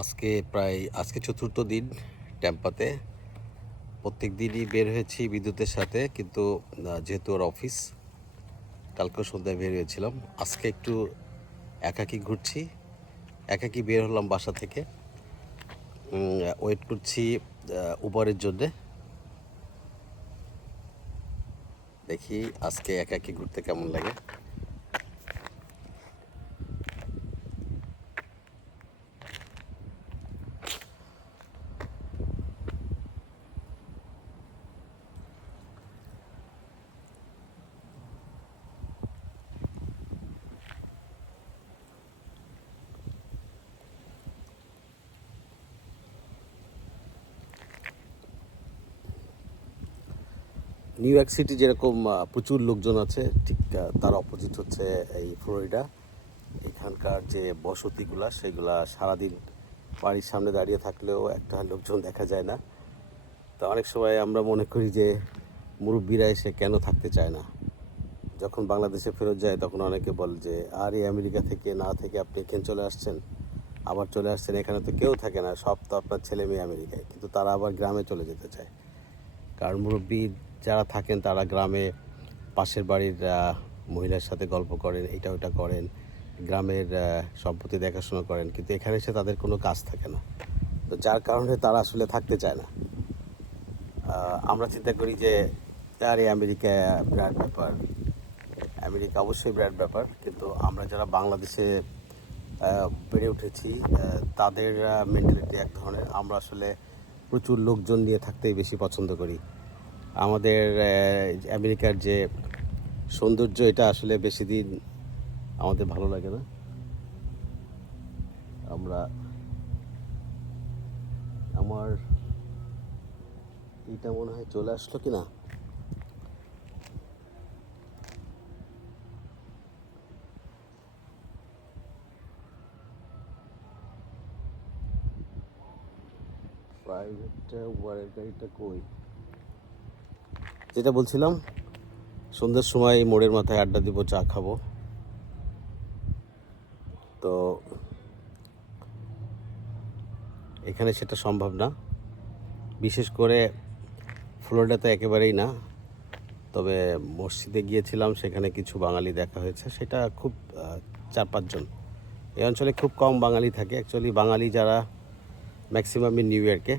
আজকে চতুর্থ দিন ট্যাম্পাতে। প্রত্যেক দিনই বের হয়েছি বিদ্যুতের সাথে, কিন্তু যেহেতু ওর অফিস, কালকেও সন্ধ্যায় বের হয়েছিলাম। আজকে একটু একাকী ঘুরছি, একাকী বের হলাম বাসা থেকে। ওয়েট করছি উবারের জন্যে। দেখি আজকে একাকী ঘুরতে কেমন লাগে। নিউ ইয়র্ক সিটি যেরকম প্রচুর লোকজন আছে, ঠিক তার অপোজিট হচ্ছে এই ফ্লোরিডা। এখানকার যে বসতিগুলা সেগুলা সারাদিন বাড়ির সামনে দাঁড়িয়ে থাকলেও একটা লোকজন দেখা যায় না। তো অনেক সময় আমরা মনে করি যে মুরব্বীরা এসে কেন থাকতে চায় না। যখন বাংলাদেশে ফেরত যায় তখন অনেকে বলে যে আর এই আমেরিকা থেকে না থেকে আপনি এখানে চলে আসছেন, আবার চলে আসছেন, এখানে তো কেউ থাকে না, সব তো আপনার ছেলে মেয়ে আমেরিকায়। কিন্তু তারা আবার গ্রামে চলে যেতে চায়, কারণ মুরব্বী যারা থাকেন তারা গ্রামে পাশের বাড়ির মহিলার সাথে গল্প করেন, এটা ওটা করেন, গ্রামের সম্পত্তি দেখাশোনা করেন, কিন্তু এখানে এসে তাদের কোনো কাজ থাকে না। তো যার কারণে তারা আসলে থাকতে চায় না। আমরা চিন্তা করি যে আরে আমেরিকা বিরাট ব্যাপার, আমেরিকা অবশ্যই বিরাট ব্যাপার, কিন্তু আমরা যারা বাংলাদেশে বেড়ে উঠেছি তাদের মেন্টালিটি এক ধরনের। আমরা আসলে প্রচুর লোকজন নিয়ে থাকতেই বেশি পছন্দ করি। আমাদের আমেরিকার যে সৌন্দর্য, এটা আসলে বেশি দিন আমাদের ভালো লাগে না। আমার এটা মনে হয় চলে আসলো কি না। প্রাইভেট ওয়ারের গাড়িটা কই? যেটা বলছিলাম, সন্ধ্যার সময় মোড়ের মাথায় আড্ডা দিব, চা খাবো। তো এখানে সেটা সম্ভব না, বিশেষ করে ফ্লোরিডাতে একেবারেই না। তবে মসজিদে গিয়েছিলাম, সেখানে কিছু বাঙালি দেখা হয়েছে, সেটা খুব 4-5 জন। এই অঞ্চলে খুব কম বাঙালি থাকে। অ্যাকচুয়ালি বাঙালি যারা ম্যাক্সিমামই নিউ ইয়র্কে।